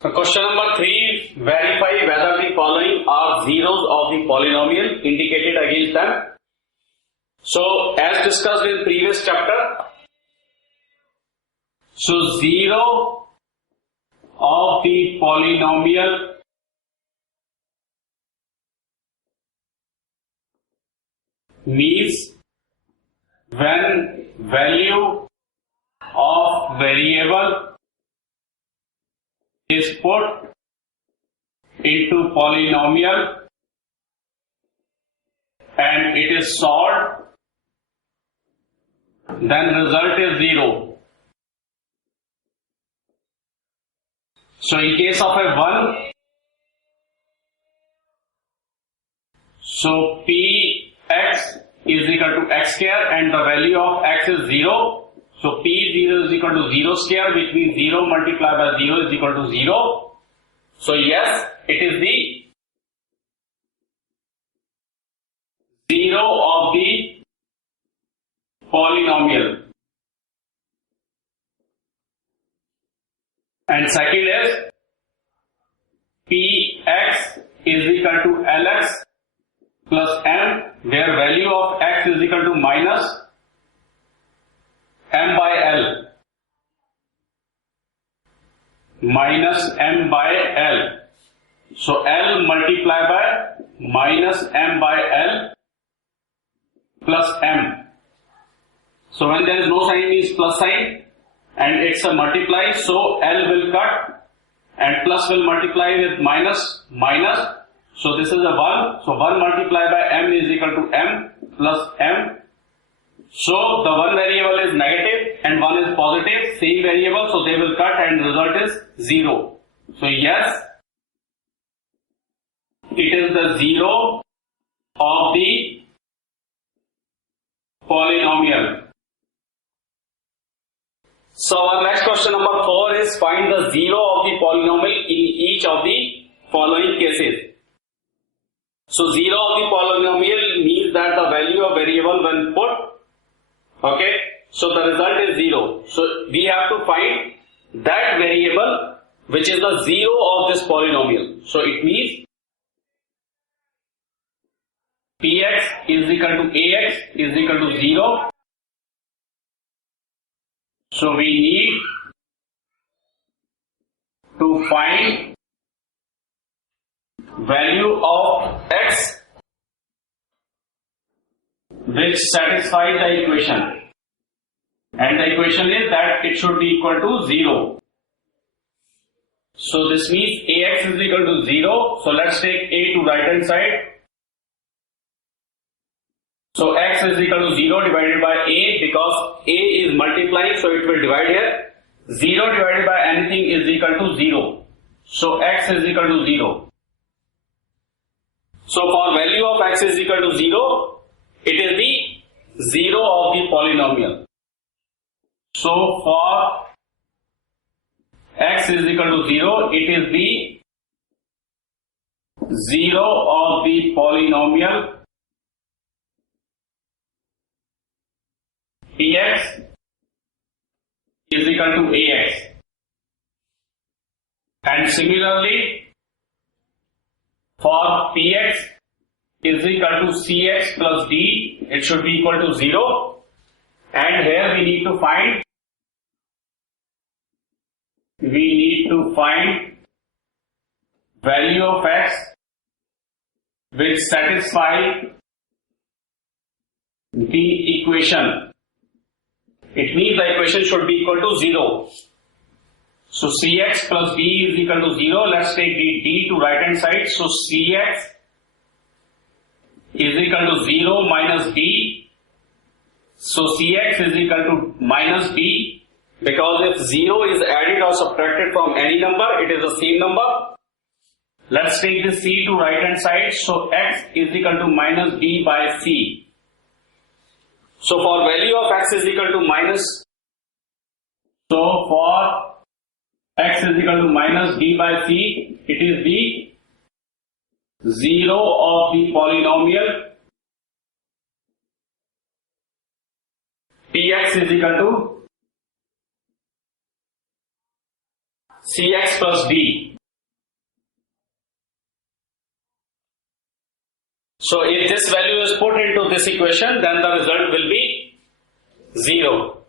So question number 3, verify whether the following are zeros of the polynomial indicated against them. So as discussed in previous chapter, so zero of the polynomial means when value of variable is put into polynomial and it is solved, then result is 0. So in case of a 1, so px is equal to x square and the value of x is 0. So p0 is equal to 0 square, which means 0 multiplied by 0 is equal to 0. So yes, it is the 0 of the polynomial. And second is px is equal to lx plus m, where value of x is equal to minus m by l, minus m by l. So l multiplied by minus m by l plus m. So when there is no sign means plus sign and it's a multiply, so l will cut and plus will multiply with minus minus. So this is a 1. So 1 multiplied by m is equal to m plus m. So the one variable is negative and one is positive, same variable, so they will cut and result is 0. So yes, it is the 0 of the polynomial. So our next question number 4 is find the 0 of the polynomial in each of the following cases. So 0 of the polynomial means that the value of variable when put, okay, so the result is 0. So we have to find that variable which is the 0 of this polynomial. So it means px is equal to ax is equal to 0. So we need to find value of x which satisfies the equation, and the equation is that it should be equal to 0. So this means ax is equal to 0. So let's take a to right hand side. So x is equal to 0 divided by a, because a is multiplying, so it will divide here. 0 divided by anything is equal to 0. So x is equal to 0. So for value of x is equal to 0, it is the 0 of the polynomial. So for x is equal to 0, it is the 0 of the polynomial px is equal to ax. And similarly, for px is equal to cx plus d, it should be equal to 0. And here we need to find value of x which satisfy the equation. It means the equation should be equal to 0. So cx plus d is equal to 0. Let's take the d to right hand side. So cx is equal to 0 minus d. So cx is equal to minus d, because if 0 is added or subtracted from any number, it is the same number. Let's take the c to right hand side. So x is equal to minus d by c. So for value of x is equal to minus, so for x is equal to minus d by c, it is the 0 of the polynomial px is equal to cx plus d. So if this value is put into this equation, then the result will be 0.